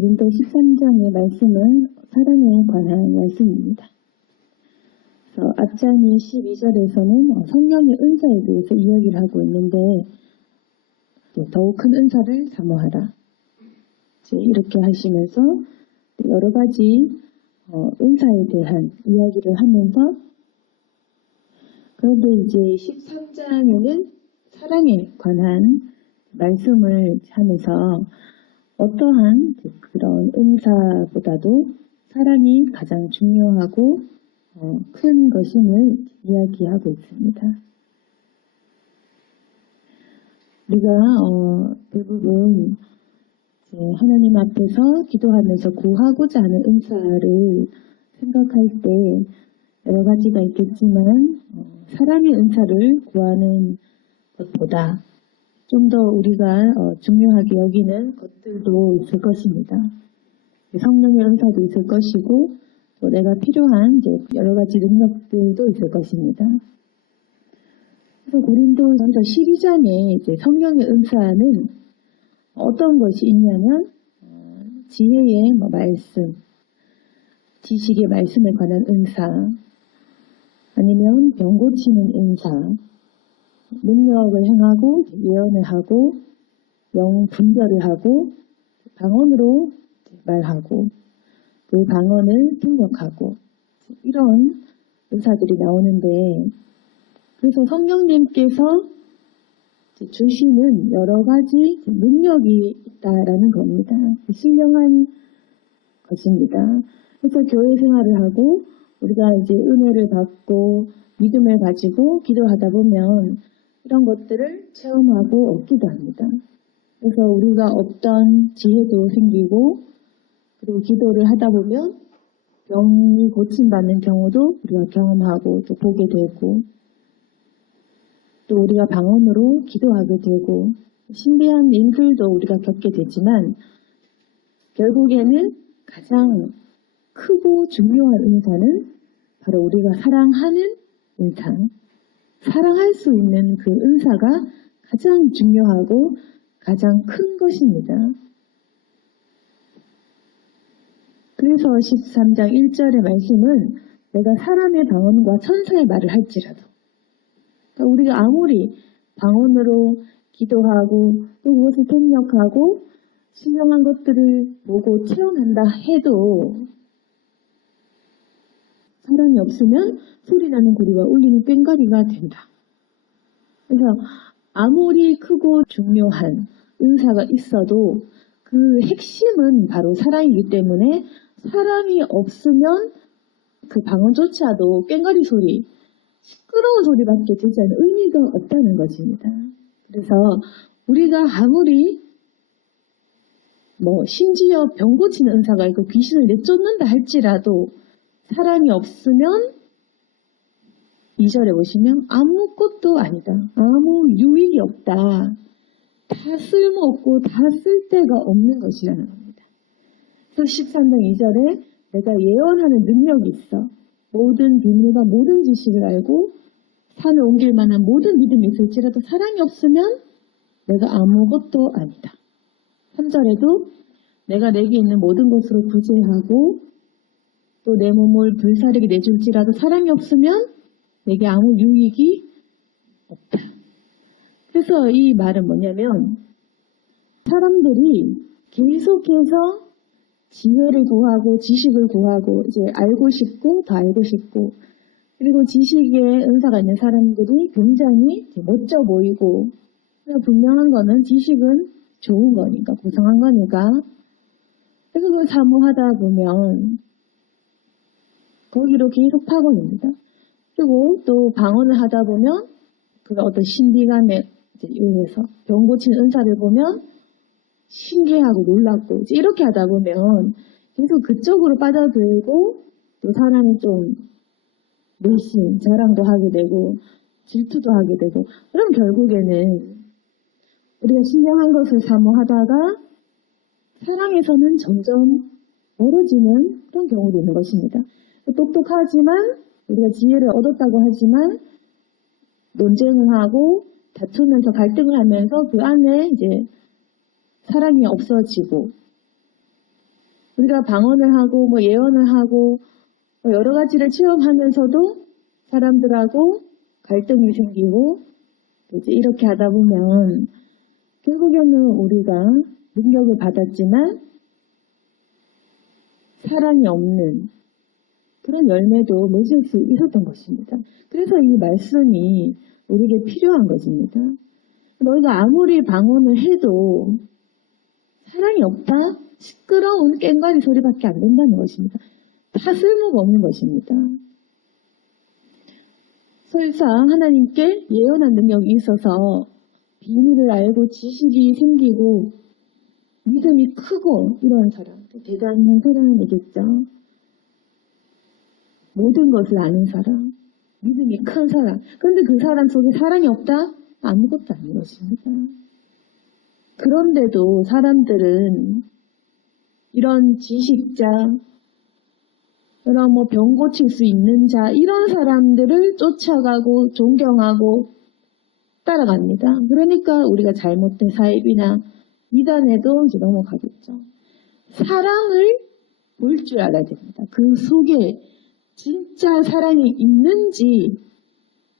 고린도 13장의 말씀은 사랑에 관한 말씀입니다. 그래서 앞장의 12절에서는 성령의 은사에 대해서 이야기를 하고 있는데 더욱 큰 은사를 사모하라. 이렇게 하시면서 여러 가지 은사에 대한 이야기를 하면서 그런데 이제 13장에는 사랑에 관한 말씀을 하면서 어떠한 그런 은사보다도 사랑이 가장 중요하고 큰 것임을 이야기하고 있습니다. 우리가 대부분 하나님 앞에서 기도하면서 구하고자 하는 은사를 생각할 때 여러 가지가 있겠지만 사랑의 은사를 구하는 것보다 좀 더 우리가 중요하게 여기는 것들도 있을 것입니다. 성령의 은사도 있을 것이고 또 내가 필요한 여러 가지 능력들도 있을 것입니다. 그래서 고린도전서 12장에 성령의 은사는 어떤 것이 있냐면 지혜의 말씀, 지식의 말씀에 관한 은사, 아니면 병 고치는 은사, 능력을 행하고 예언을 하고 영 분별을 하고 방언으로 말하고 그 방언을 통역하고 이런 은사들이 나오는데 그래서 성령님께서 주시는 여러 가지 능력이 있다라는 겁니다. 신령한 것입니다. 그래서 교회 생활을 하고 우리가 이제 은혜를 받고 믿음을 가지고 기도하다 보면 이런 것들을 체험하고 얻기도 합니다. 그래서 우리가 없던 지혜도 생기고 그리고 기도를 하다 보면 병이 고침받는 경우도 우리가 경험하고 또 보게 되고 또 우리가 방언으로 기도하게 되고 신비한 일들도 우리가 겪게 되지만 결국에는 가장 크고 중요한 은사는 바로 우리가 사랑하는 은사, 사랑할 수 있는 그 은사가 가장 중요하고 가장 큰 것입니다. 그래서 13장 1절의 말씀은 내가 사람의 방언과 천사의 말을 할지라도 그러니까 우리가 아무리 방언으로 기도하고 또 그것을 통역하고 신령한 것들을 보고 체험한다 해도 사랑이 없으면 소리나는 구리와 울리는 꽹과리가 된다. 그래서 아무리 크고 중요한 은사가 있어도 그 핵심은 바로 사랑이기 때문에 사랑이 없으면 그 방언조차도 꽹과리 소리, 시끄러운 소리밖에 되지 않는 의미가 없다는 것입니다. 그래서 우리가 아무리 심지어 병 고치는 은사가 있고 귀신을 내쫓는다 할지라도 사랑이 없으면 2절에 보시면 아무것도 아니다. 아무 유익이 없다. 다 쓸모없고 다 쓸데가 없는 것이라는 겁니다. 그래서 13장 2절에 내가 예언하는 능력이 있어. 모든 비밀과 모든 지식을 알고 산을 옮길 만한 모든 믿음이 있을지라도 사랑이 없으면 내가 아무것도 아니다. 3절에도 내가 내게 있는 모든 것으로 구제하고 또 내 몸을 불사르게 내줄지라도 사랑이 없으면 내게 아무 유익이 없다. 그래서 이 말은 뭐냐면 사람들이 계속해서 지혜를 구하고 지식을 구하고 이제 알고 싶고 더 알고 싶고 그리고 지식의 은사가 있는 사람들이 굉장히 멋져 보이고 분명한 거는 지식은 좋은 거니까 고상한 거니까 그래서 그걸 사모하다 보면 거기로 계속 파고듭니다. 그리고 또 방언을 하다 보면 그가 어떤 신비감에 의해서 병 고치는 은사를 보면 신기하고 놀랍고 이렇게 하다 보면 계속 그쪽으로 빠져들고 또 사람이 좀 내심 자랑도 하게 되고 질투도 하게 되고 그럼 결국에는 우리가 신령한 것을 사모하다가 사랑에서는 점점 멀어지는 그런 경우도 있는 것입니다. 똑똑하지만 우리가 지혜를 얻었다고 하지만 논쟁을 하고 다투면서 갈등을 하면서 그 안에 이제 사랑이 없어지고 우리가 방언을 하고 뭐 예언을 하고 뭐 여러 가지를 체험하면서도 사람들하고 갈등이 생기고 이제 이렇게 하다 보면 결국에는 우리가 능력을 받았지만 사랑이 없는 그런 열매도 맺을 수 있었던 것입니다. 그래서 이 말씀이 우리에게 필요한 것입니다. 너희가 아무리 방언을 해도 사랑이 없다? 시끄러운 꽹과리 소리밖에 안 된다는 것입니다. 다 쓸모가 없는 것입니다. 설사 하나님께 예언한 능력이 있어서 비밀을 알고 지식이 생기고 믿음이 크고 이런 사람, 대단한 사람이겠죠. 모든 것을 아는 사람, 믿음이 큰 사람. 그런데 그 사람 속에 사랑이 없다? 아무것도 아닌 것입니다. 그런데도 사람들은 이런 지식자, 이런 병 고칠 수 있는 자, 이런 사람들을 쫓아가고 존경하고 따라갑니다. 그러니까 우리가 잘못된 사입이나 이단에도 이제 넘어가겠죠. 사랑을 볼 줄 알아야 됩니다. 그 속에 진짜 사랑이 있는지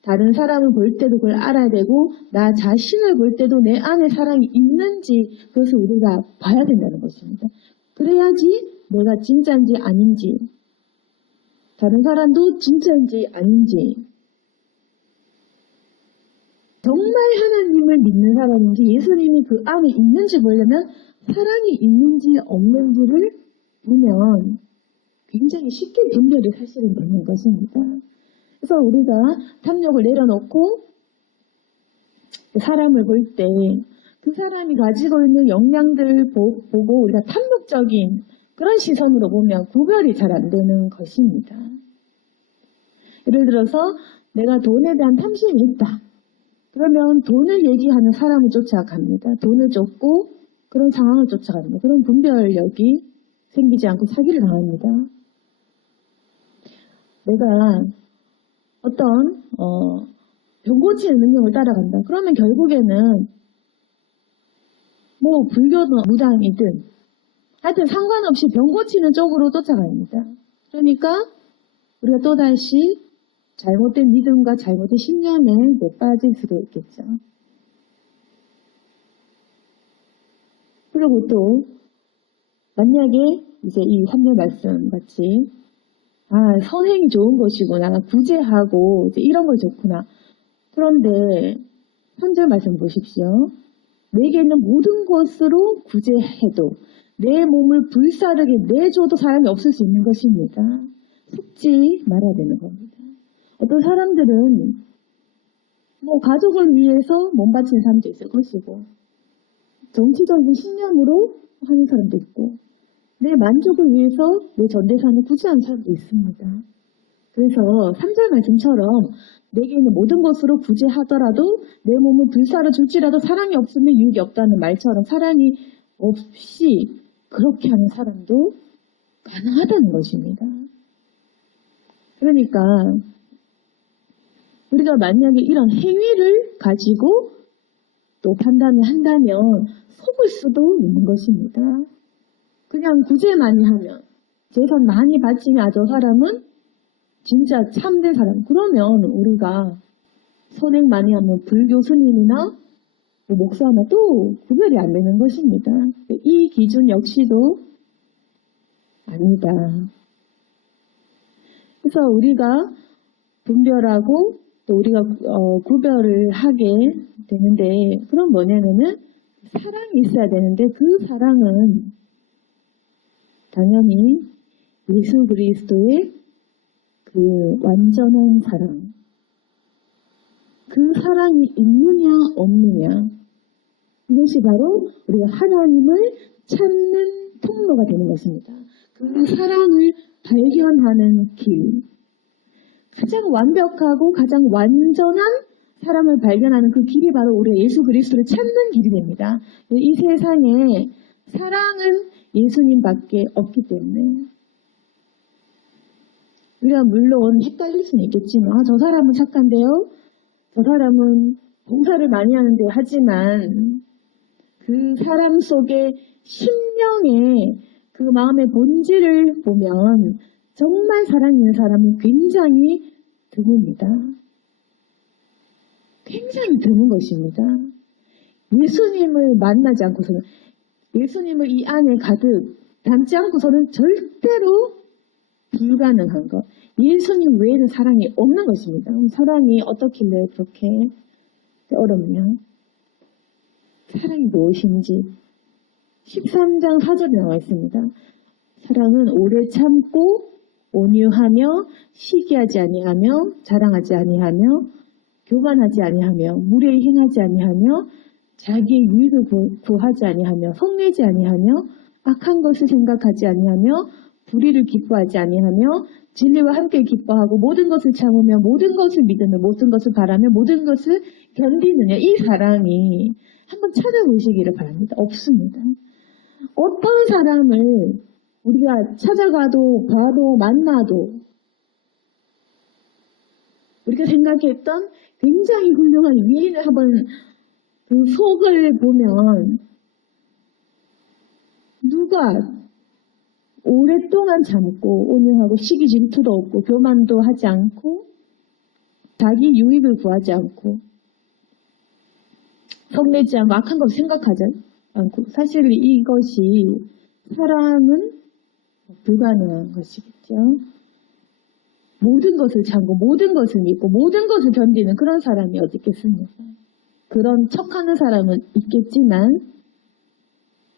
다른 사람을 볼 때도 그걸 알아야 되고 나 자신을 볼 때도 내 안에 사랑이 있는지 그것을 우리가 봐야 된다는 것입니다. 그래야지 내가 진짜인지 아닌지 다른 사람도 진짜인지 아닌지 정말 하나님을 믿는 사람인지 예수님이 그 안에 있는지 보려면 사랑이 있는지 없는지를 보면 굉장히 쉽게 분별이 사실은 되는 것입니다. 그래서 우리가 탐욕을 내려놓고 사람을 볼 때 그 사람이 가지고 있는 역량들을 보고 우리가 탐욕적인 그런 시선으로 보면 구별이 잘 안 되는 것입니다. 예를 들어서 내가 돈에 대한 탐심이 있다. 그러면 돈을 얘기하는 사람을 쫓아갑니다. 돈을 쫓고 그런 상황을 쫓아갑니다. 그런 분별력이 생기지 않고 사기를 당합니다. 내가 어떤 병 고치는 능력을 따라간다. 그러면 결국에는 뭐 불교든 무당이든 하여튼 상관없이 병 고치는 쪽으로 쫓아갑니다. 그러니까 우리가 또다시 잘못된 믿음과 잘못된 신념에 빠질 수도 있겠죠. 그리고 또 만약에 이제 이 3절 말씀 같이 선행이 좋은 것이구나. 구제하고 이제 이런 걸 좋구나. 그런데 3절 말씀 보십시오. 내게 있는 모든 것으로 구제해도 내 몸을 불사르게 내줘도 사람이 없을 수 있는 것입니다. 속지 말아야 되는 겁니다. 어떤 사람들은 뭐 가족을 위해서 몸 바치는 사람도 있을 것이고 정치적인 신념으로 하는 사람도 있고 내 만족을 위해서 내 전재산을 구제하는 사람도 있습니다. 그래서 3절 말씀처럼 내게 있는 모든 것으로 구제하더라도 내 몸을 불사르 줄지라도 사랑이 없으면 유익이 없다는 말처럼 사랑이 없이 그렇게 하는 사람도 가능하다는 것입니다. 그러니까 우리가 만약에 이런 행위를 가지고 또 판단을 한다면 속을 수도 있는 것입니다. 그냥 구제 많이 하면 재산 많이 바치면 저 사람은 진짜 참된 사람. 그러면 우리가 선행 많이 하면 불교 스님이나 목사나 또 구별이 안 되는 것입니다. 이 기준 역시도 아니다. 그래서 우리가 분별하고 또 우리가 구별을 하게 되는데 그건 뭐냐면은 사랑이 있어야 되는데 그 사랑은 당연히 예수 그리스도의 그 완전한 사랑, 그 사랑이 있느냐 없느냐 이것이 바로 우리가 하나님을 찾는 통로가 되는 것입니다. 그 사랑을 발견하는 길, 가장 완벽하고 가장 완전한 사람을 발견하는 그 길이 바로 우리가 예수 그리스도를 찾는 길이 됩니다. 이 세상에 사랑은 예수님밖에 없기 때문에 우리가 물론 헷갈릴 수는 있겠지만 저 사람은 착한데요. 저 사람은 봉사를 많이 하는데 하지만 그 사람 속에 심령에 그 그 마음의 본질을 보면 정말 사랑 있는 사람은 굉장히 드뭅니다. 굉장히 드문 것입니다. 예수님을 만나지 않고서는, 예수님을 이 안에 가득 담지 않고서는 절대로 불가능한 것. 예수님 외에는 사랑이 없는 것입니다. 사랑이 어떻길래 그렇게 어렵냐? 사랑이 무엇인지 13장 4절에 나와 있습니다. 사랑은 오래 참고 온유하며 시기하지 아니하며 자랑하지 아니하며 교만하지 아니하며 무례히 행하지 아니하며 자기의 유익을 구하지 아니하며 성내지 아니하며 악한 것을 생각하지 아니하며 불의를 기뻐하지 아니하며 진리와 함께 기뻐하고 모든 것을 참으며 모든 것을 믿으며 모든 것을 바라며 모든 것을 견디느냐. 이 사랑이 한번 찾아보시기를 바랍니다. 없습니다. 어떤 사람을 우리가 찾아가도 봐도 만나도 우리가 생각했던 굉장히 훌륭한 위인을 한번 그 속을 보면 누가 오랫동안 참고 온유하고 시기 질투도 없고 교만도 하지 않고 자기 유익을 구하지 않고 성내지 않고 악한 것을 생각하지 않고 사실 이것이 사랑은 불가능한 것이겠죠. 모든 것을 참고 모든 것을 믿고 모든 것을 견디는 그런 사람이 어디 있겠습니까? 그런 척하는 사람은 있겠지만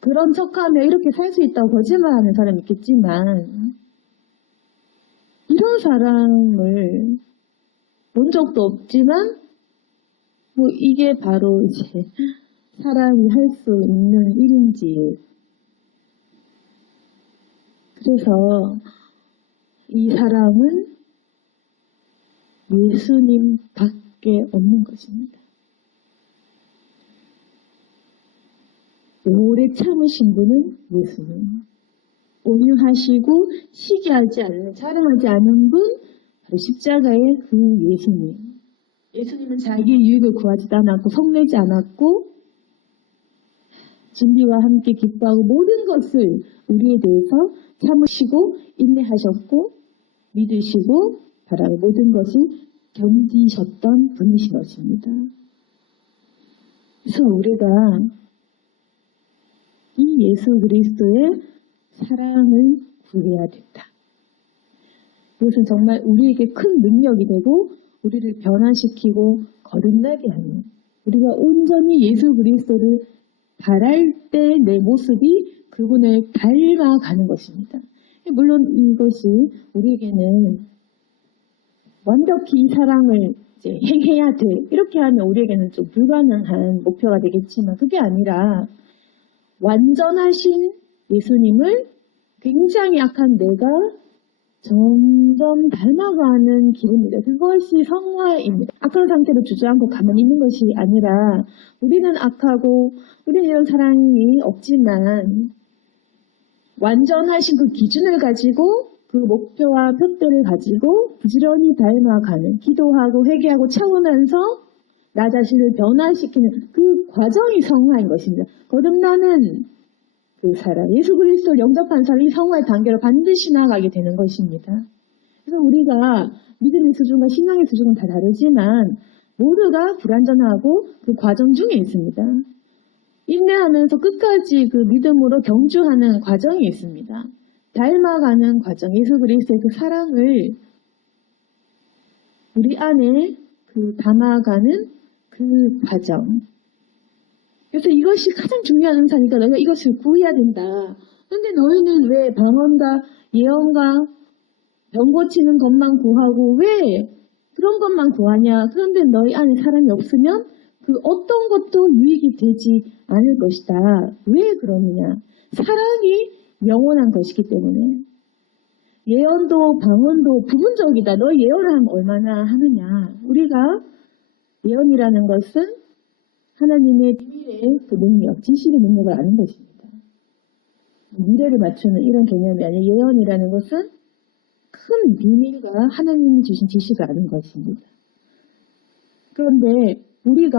그런 척하며 이렇게 살 수 있다고 거짓말하는 사람이 있겠지만 이런 사람을 본 적도 없지만 뭐 이게 바로 이제 사람이 할 수 있는 일인지. 그래서 이 사람은 예수님밖에 없는 것입니다. 오래 참으신 분은 예수님. 온유하시고 시기하지 않는, 자랑하지 않은 분, 바로 십자가의 그 예수님. 예수님은 자기의 유익을 구하지도 않았고 성내지 않았고 진리와 함께 기뻐하고 모든 것을 우리에 대해서 참으시고 인내하셨고 믿으시고 바라는 모든 것을 견디셨던 분이신 것입니다. 그래서 우리가 이 예수 그리스도의 사랑을 구해야 된다. 이것은 정말 우리에게 큰 능력이 되고 우리를 변화시키고 거듭나게 하는, 우리가 온전히 예수 그리스도를 바랄 때 내 모습이 그분을 닮아가는 것입니다. 물론 이것이 우리에게는 완벽히 이 사랑을 이제 행해야 돼, 이렇게 하면 우리에게는 좀 불가능한 목표가 되겠지만 그게 아니라 완전하신 예수님을 굉장히 악한 내가 점점 닮아가는 길입니다. 그것이 성화입니다. 악한 상태로 주저앉고 가만히 있는 것이 아니라 우리는 악하고 우리는 이런 사랑이 없지만 완전하신 그 기준을 가지고 그 목표와 표대를 가지고 부지런히 닮아가는, 기도하고 회개하고 채우면서 나 자신을 변화시키는 그 과정이 성화인 것입니다. 거듭나는 그 사람, 예수 그리스도를 영접한 사람이 성화의 단계로 반드시 나아가게 되는 것입니다. 그래서 우리가 믿음의 수준과 신앙의 수준은 다 다르지만 모두가 불완전하고 그 과정 중에 있습니다. 인내하면서 끝까지 그 믿음으로 경주하는 과정이 있습니다. 닮아가는 과정, 예수 그리스도의 그 사랑을 우리 안에 그 담아가는 그 과정. 그래서 이것이 가장 중요한 은사니까 너희가 이것을 구해야 된다. 그런데 너희는 왜 방언과 예언과 병 고치는 것만 구하고 왜 그런 것만 구하냐? 그런데 너희 안에 사랑이 없으면 그 어떤 것도 유익이 되지 않을 것이다. 왜 그러느냐? 사랑이 영원한 것이기 때문에. 예언도 방언도 부분적이다. 너희 예언을 하면 얼마나 하느냐? 우리가 예언이라는 것은 하나님의 비밀의 그 능력, 지식의 능력을 아는 것입니다. 미래를 맞추는 이런 개념이 아니라 예언이라는 것은 큰 비밀과 하나님이 주신 지식을 아는 것입니다. 그런데 우리가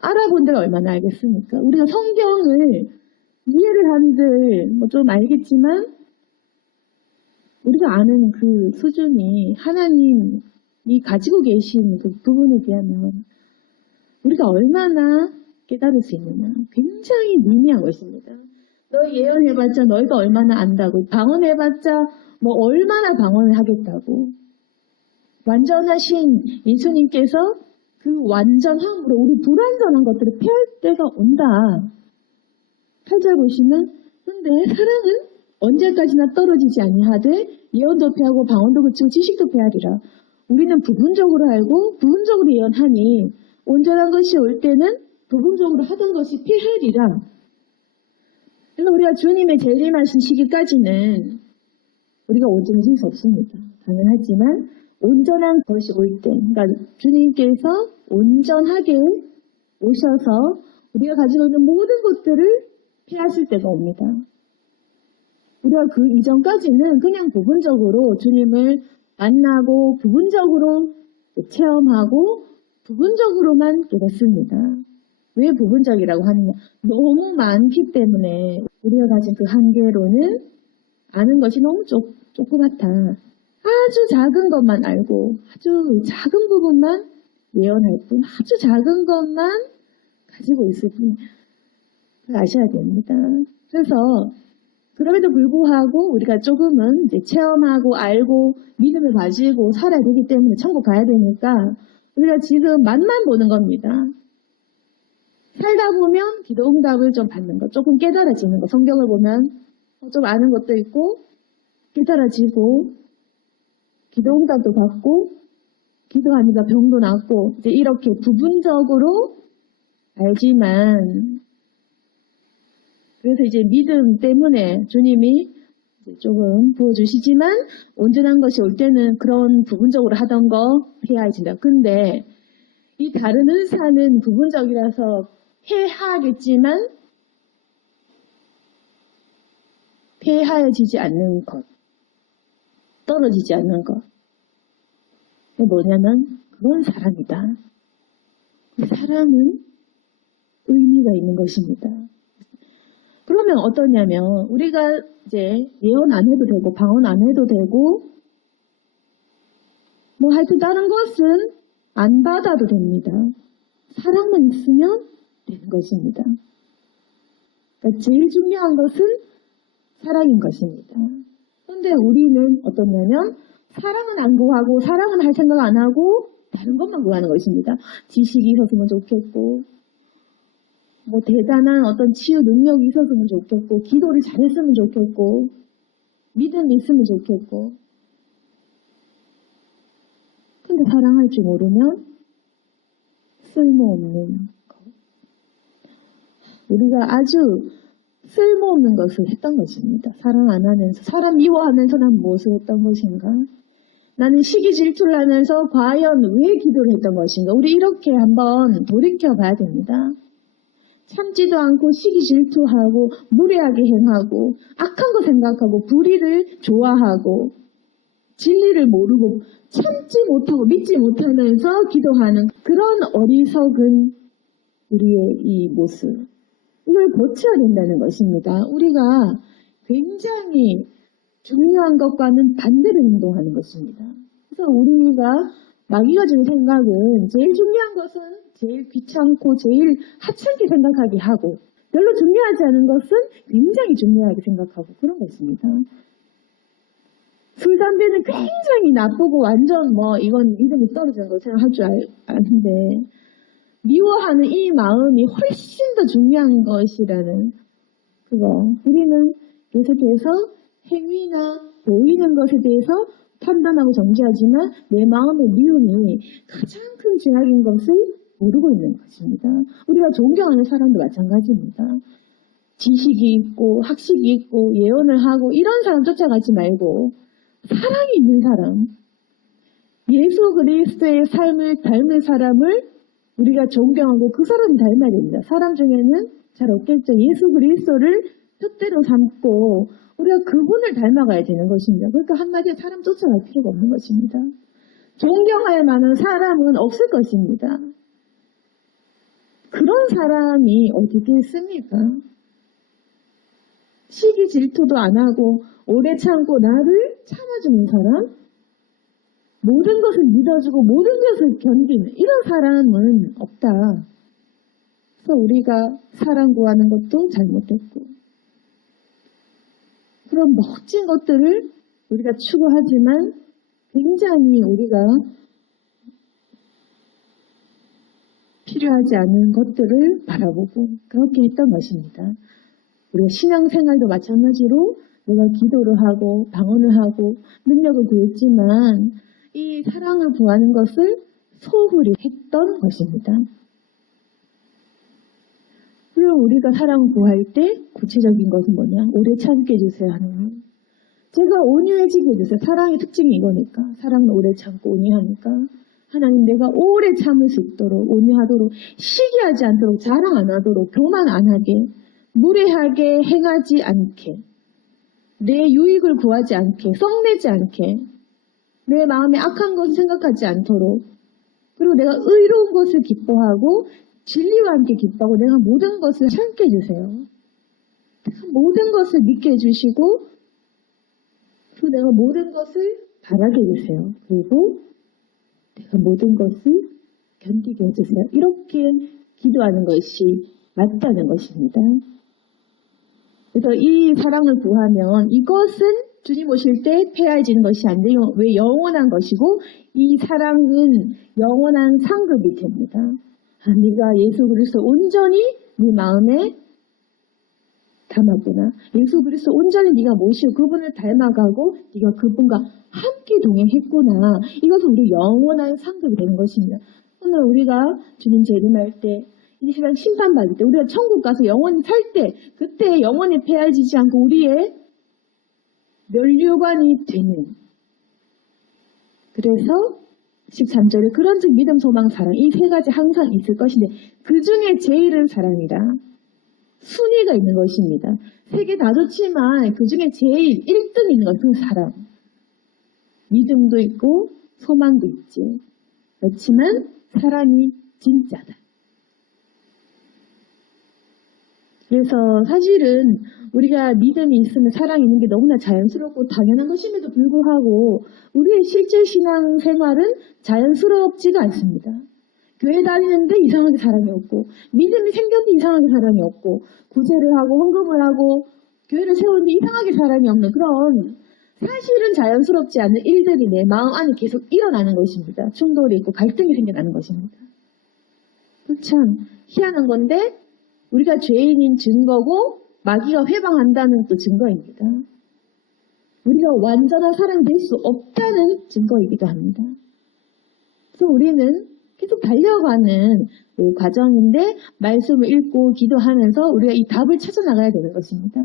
알아본 데가 얼마나 알겠습니까? 우리가 성경을 이해를 한들 뭐 좀 알겠지만 우리가 아는 그 수준이 하나님이 가지고 계신 그 부분에 비하면 우리가 얼마나 깨달을 수 있느냐. 굉장히 미미한 것입니다. 너희 예언해봤자 너희가 얼마나 안다고. 방언해봤자 뭐 얼마나 방언을 하겠다고. 완전하신 예수님께서 그 완전함으로 우리 불완전한 것들을 피할 때가 온다. 8절 보시면 근데 사랑은 언제까지나 떨어지지 아니하되 예언도 피하고 방언도 그치고 지식도 피하리라. 우리는 부분적으로 알고 부분적으로 예언하니 온전한 것이 올 때는 부분적으로 하던 것이 피하리라. 그래서 우리가 주님의 재림하신 시기까지는 우리가 온전해질 수 없습니다. 당연하지만 온전한 것이 올 때, 그러니까 주님께서 온전하게 오셔서 우리가 가지고 있는 모든 것들을 피하실 때가 옵니다. 우리가 그 이전까지는 그냥 부분적으로 주님을 만나고 부분적으로 체험하고 부분적으로만 깨닫습니다. 왜 부분적이라고 하느냐? 너무 많기 때문에 우리가 가진 그 한계로는 아는 것이 너무 조그맣다. 아주 작은 것만 알고 아주 작은 부분만 예언할 뿐 아주 작은 것만 가지고 있을 뿐 아셔야 됩니다. 그래서 그럼에도 불구하고 우리가 조금은 이제 체험하고 알고 믿음을 가지고 살아야 되기 때문에 천국 가야 되니까 우리가 지금 맛만 보는 겁니다. 살다 보면 기도응답을 좀 받는 것, 조금 깨달아지는 것, 성경을 보면 좀 아는 것도 있고 깨달아지고 기도응답도 받고 기도하니까 병도 낫고 이제 이렇게 부분적으로 알지만 그래서 이제 믿음 때문에 주님이 조금 보여주시지만 온전한 것이 올 때는 그런 부분적으로 하던 거 피해야진다. 근데 이 다른 은사는 부분적이라서 폐하겠지만 폐하여지지 않는 것, 떨어지지 않는 것. 뭐냐면 그건 사랑이다. 사랑은 의미가 있는 것입니다. 그러면 어떠냐면 우리가 이제 예언 안 해도 되고 방언 안 해도 되고 뭐 하여튼 다른 것은 안 받아도 됩니다. 사랑만 있으면 되는 것입니다. 그러니까 제일 중요한 것은 사랑인 것입니다. 그런데 우리는 어떠냐면 사랑은 안 구하고 사랑은 할 생각 안 하고 다른 것만 구하는 것입니다. 지식이 있었으면 좋겠고 뭐 대단한 어떤 치유 능력이 있었으면 좋겠고 기도를 잘했으면 좋겠고 믿음이 있으면 좋겠고 근데 사랑할 줄 모르면 쓸모없는 것. 우리가 아주 쓸모없는 것을 했던 것입니다. 사랑 안 하면서 사람 미워하면서 난 무엇을 했던 것인가? 나는 시기 질투를 하면서 과연 왜 기도를 했던 것인가? 우리 이렇게 한번 돌이켜 봐야 됩니다. 참지도 않고 시기 질투하고 무례하게 행하고 악한 거 생각하고 불의를 좋아하고 진리를 모르고 참지 못하고 믿지 못하면서 기도하는 그런 어리석은 우리의 이 모습. 이걸 고쳐야 된다는 것입니다. 우리가 굉장히 중요한 것과는 반대로 행동하는 것입니다. 그래서 우리가 마귀가 준 생각은 제일 중요한 것은 제일 귀찮고 제일 하찮게 생각하게 하고 별로 중요하지 않은 것은 굉장히 중요하게 생각하고 그런 것입니다. 술, 담배는 굉장히 나쁘고 완전 뭐 이건 믿음이 떨어지는 거 생각할 줄 아는데 미워하는 이 마음이 훨씬 더 중요한 것이라는 그거. 우리는 계속해서 행위나 보이는 것에 대해서 판단하고 정죄하지만 내 마음의 미움이 가장 큰 죄악인 것을 모르고 있는 것입니다. 우리가 존경하는 사람도 마찬가지입니다. 지식이 있고 학식이 있고 예언을 하고 이런 사람 쫓아가지 말고 사랑이 있는 사람, 예수 그리스도의 삶을 닮은 사람을 우리가 존경하고 그 사람을 닮아야 됩니다. 사람 중에는 잘 없겠죠. 예수 그리스도를 뜻대로 삼고 우리가 그분을 닮아가야 되는 것입니다. 그러니까 한마디로 사람 쫓아갈 필요가 없는 것입니다. 존경할 만한 사람은 없을 것입니다. 그런 사람이 어떻게 있습니까? 시기 질투도 안 하고 오래 참고 나를 참아주는 사람, 모든 것을 믿어주고 모든 것을 견디는 이런 사람은 없다. 그래서 우리가 사랑 구하는 것도 잘못됐고 그런 멋진 것들을 우리가 추구하지만 굉장히 우리가 필요하지 않은 것들을 바라보고 그렇게 했던 것입니다. 우리가 신앙생활도 마찬가지로 내가 기도를 하고 방언을 하고 능력을 구했지만 이 사랑을 구하는 것을 소홀히 했던 것입니다. 그리고 우리가 사랑을 구할 때 구체적인 것은 뭐냐? 오래 참게 해주세요 하나님. 제가 온유해지게 해주세요. 사랑의 특징이 이거니까. 사랑은 오래 참고 온유하니까. 하나님 내가 오래 참을 수 있도록 온유하도록 시기하지 않도록 자랑 안 하도록 교만 안 하게 무례하게 행하지 않게 내 유익을 구하지 않게 썩내지 않게 내 마음에 악한 것을 생각하지 않도록 그리고 내가 의로운 것을 기뻐하고 진리와 함께 기뻐하고 내가 모든 것을 참게 해주세요. 모든 것을 믿게 해주시고 그리고 내가 모든 것을 바라게 해주세요. 그리고 내가 모든 것을 견디게 해주세요. 이렇게 기도하는 것이 맞다는 것입니다. 그래서 이 사랑을 구하면 이것은 주님 오실 때 폐하해지는 것이 아니에요. 왜 영원한 것이고 이 사랑은 영원한 상급이 됩니다. 네가 예수 그리스도 온전히 네 마음에 담았구나. 예수 그리스도 온전히 네가 모시고 그분을 닮아가고 네가 그분과 함께 동행했구나. 이것은 우리 영원한 상급이 되는 것입니다. 오늘 우리가 주님 재림할 때 이 세상 심판받을 때 우리가 천국 가서 영원히 살 때 그때 영원히 폐하지지 않고 우리의 면류관이 되는 그래서 13절에 그런즉 믿음 소망 사랑 이 세 가지 항상 있을 것인데 그 중에 제일은 사랑이라 순위가 있는 것입니다. 세 개 다 좋지만 그 중에 제일 1등 있는 것은 사랑. 믿음도 있고 소망도 있지. 그렇지만 사랑이 진짜다. 그래서 사실은 우리가 믿음이 있으면 사랑이 있는 게 너무나 자연스럽고 당연한 것임에도 불구하고 우리의 실제 신앙생활은 자연스럽지가 않습니다. 교회 다니는데 이상하게 사랑이 없고 믿음이 생겼는데 이상하게 사랑이 없고 구제를 하고 헌금을 하고 교회를 세우는데 이상하게 사랑이 없는 그런 사실은 자연스럽지 않은 일들이 내 마음 안에 계속 일어나는 것입니다. 충돌이 있고 갈등이 생겨나는 것입니다. 참 희한한 건데 우리가 죄인인 증거고 마귀가 회방한다는 또 증거입니다. 우리가 완전한 사람이 될 수 없다는 증거이기도 합니다. 그래서 우리는 계속 달려가는 과정인데 말씀을 읽고 기도하면서 우리가 이 답을 찾아나가야 되는 것입니다.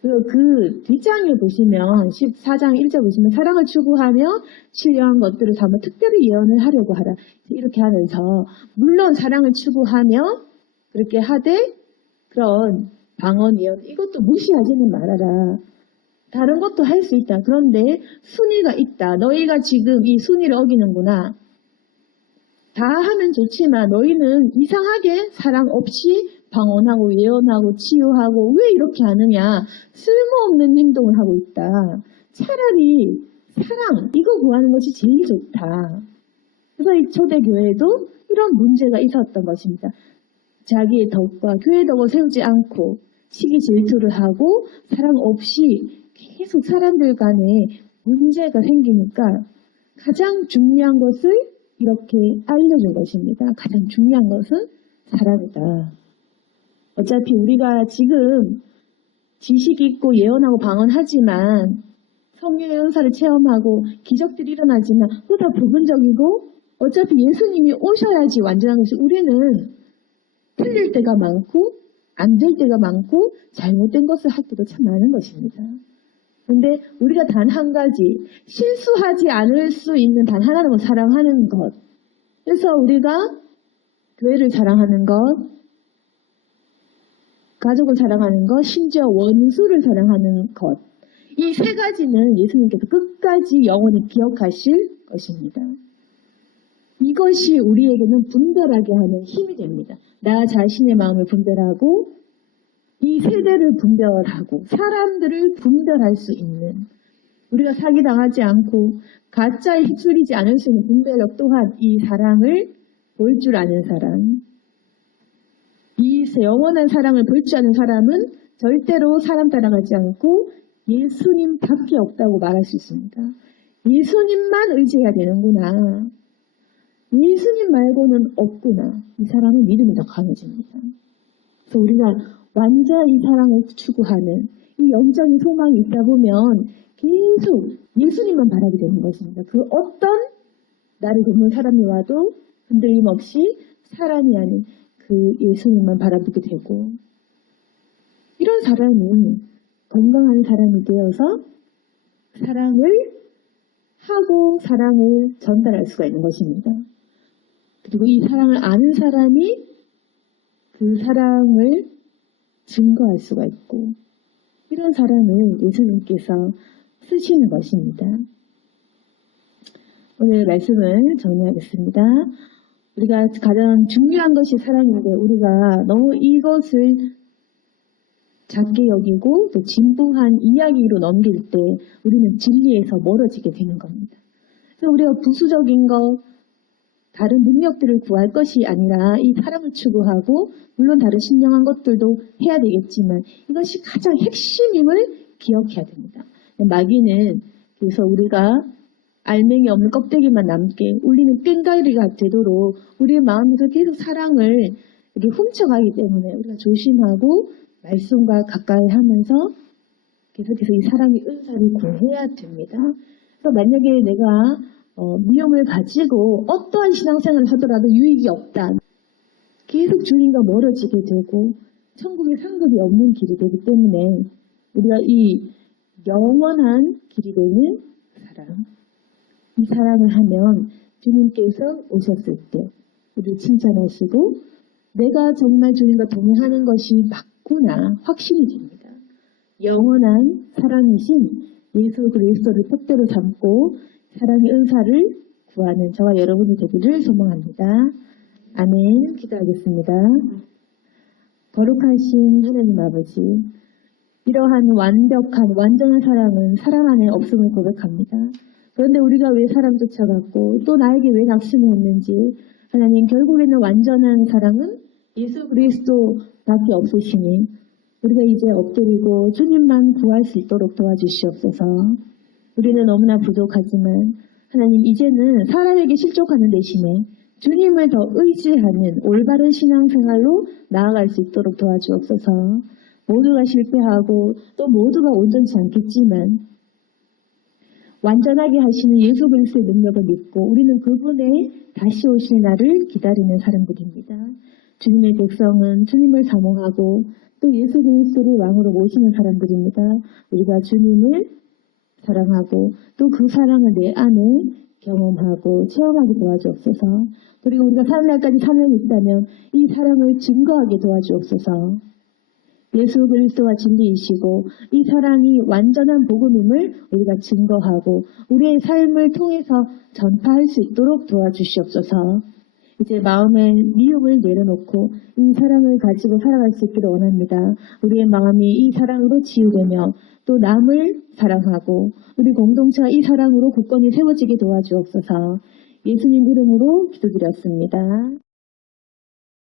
그리고 그 뒷장에 보시면 14장 1절 보시면 사랑을 추구하며 신령한 것들을 삼아 특별히 예언을 하려고 하라. 이렇게 하면서 물론 사랑을 추구하며 그렇게 하되 그런 방언 예언 이것도 무시하지는 말아라. 다른 것도 할 수 있다. 그런데 순위가 있다. 너희가 지금 이 순위를 어기는구나. 다 하면 좋지만 너희는 이상하게 사랑 없이 방언하고 예언하고 치유하고 왜 이렇게 하느냐. 쓸모없는 행동을 하고 있다. 차라리 사랑 이거 구하는 것이 제일 좋다. 그래서 이 초대교회도 이런 문제가 있었던 것입니다. 자기의 덕과 교회 덕을 세우지 않고 시기 질투를 하고 사랑 없이 계속 사람들 간에 문제가 생기니까 가장 중요한 것을 이렇게 알려준 것입니다. 가장 중요한 것은 사랑이다. 어차피 우리가 지금 지식 있고 예언하고 방언하지만 성령의 은사를 체험하고 기적들이 일어나지만 그거 다 부분적이고 어차피 예수님이 오셔야지 완전한 것이 우리는 틀릴 때가 많고 안 될 때가 많고 잘못된 것을 할 때도 참 많은 것입니다. 그런데 우리가 단 한 가지 실수하지 않을 수 있는 단 하나는 사랑하는 것. 그래서 우리가 교회를 사랑하는 것, 가족을 사랑하는 것, 심지어 원수를 사랑하는 것. 이 세 가지는 예수님께서 끝까지 영원히 기억하실 것입니다. 이것이 우리에게는 분별하게 하는 힘이 됩니다. 나 자신의 마음을 분별하고 이 세대를 분별하고 사람들을 분별할 수 있는, 우리가 사기당하지 않고 가짜에 휩쓸리지 않을 수 있는 분별력 또한 이 사랑을 볼 줄 아는 사람, 이 영원한 사랑을 볼 줄 아는 사람은 절대로 사람 따라가지 않고 예수님밖에 없다고 말할 수 있습니다. 예수님만 의지해야 되는구나. 예수님 말고는 없구나. 이 사람은 믿음이 더 강해집니다. 그래서 우리가 완전 이 사랑을 추구하는 이 영적인 소망이 있다 보면 계속 예수님만 바라게 되는 것입니다. 그 어떤 나를 돕는 사람이 와도 흔들림 없이 사람이 아닌 그 예수님만 바라보게 되고, 이런 사람이 건강한 사람이 되어서 사랑을 하고 사랑을 전달할 수가 있는 것입니다. 그리고 이 사랑을 아는 사람이 그 사랑을 증거할 수가 있고, 이런 사람을 예수님께서 쓰시는 것입니다. 오늘 말씀을 정리하겠습니다. 우리가 가장 중요한 것이 사랑인데 우리가 너무 이것을 작게 여기고 또 진부한 이야기로 넘길 때 우리는 진리에서 멀어지게 되는 겁니다. 그래서 우리가 부수적인 것, 다른 능력들을 구할 것이 아니라 이 사랑을 추구하고, 물론 다른 신령한 것들도 해야 되겠지만 이것이 가장 핵심임을 기억해야 됩니다. 마귀는 그래서 우리가 알맹이 없는 껍데기만 남게 울리는 꽹과리가 되도록 우리의 마음에서 계속 사랑을 이렇게 훔쳐가기 때문에 우리가 조심하고 말씀과 가까이 하면서 계속해서 이 사랑의 은사를 구해야 됩니다. 그래서 만약에 내가 미움을 가지고 어떠한 신앙생활을 하더라도 유익이 없다. 계속 주님과 멀어지게 되고 천국의 상급이 없는 길이 되기 때문에 우리가 이 영원한 길이 되는 사랑, 이 사랑을 하면 주님께서 오셨을 때 우리를 칭찬하시고 내가 정말 주님과 동행하는 것이 맞구나 확신이 됩니다. 영원한 사랑이신 예수 그리스도를 푯대로 삼고 사랑의 은사를 구하는 저와 여러분이 되기를 소망합니다. 아멘. 기도하겠습니다. 거룩하신 하나님 아버지, 이러한 완벽한 완전한 사랑은 사람 안에 없음을 고백합니다. 그런데 우리가 왜 사람 쫓아갔고 또 나에게 왜 낙심을 했는지, 하나님 결국에는 완전한 사랑은 예수 그리스도밖에 없으시니 우리가 이제 엎드리고 주님만 구할 수 있도록 도와주시옵소서. 우리는 너무나 부족하지만 하나님 이제는 사람에게 실족하는 대신에 주님을 더 의지하는 올바른 신앙생활로 나아갈 수 있도록 도와주옵소서. 모두가 실패하고 또 모두가 온전치 않겠지만 완전하게 하시는 예수 그리스도의 능력을 믿고 우리는 그분의 다시 오실 날을 기다리는 사람들입니다. 주님의 백성은 주님을 사모하고 또 예수 그리스도를 왕으로 모시는 사람들입니다. 우리가 주님을 사랑하고 또 그 사랑을 내 안에 경험하고 체험하게 도와주옵소서. 그리고 우리가 사는 날까지 사명이 있다면 이 사랑을 증거하게 도와주옵소서. 예수 그리스도가 진리이시고 이 사랑이 완전한 복음임을 우리가 증거하고 우리의 삶을 통해서 전파할 수 있도록 도와주시옵소서. 이제 마음의 미움을 내려놓고 이 사랑을 가지고 살아갈 수 있기를 원합니다. 우리의 마음이 이 사랑으로 치유되며 또 남을 사랑하고 우리 공동체가 이 사랑으로 굳건히 세워지게 도와주옵소서. 예수님 이름으로 기도드렸습니다.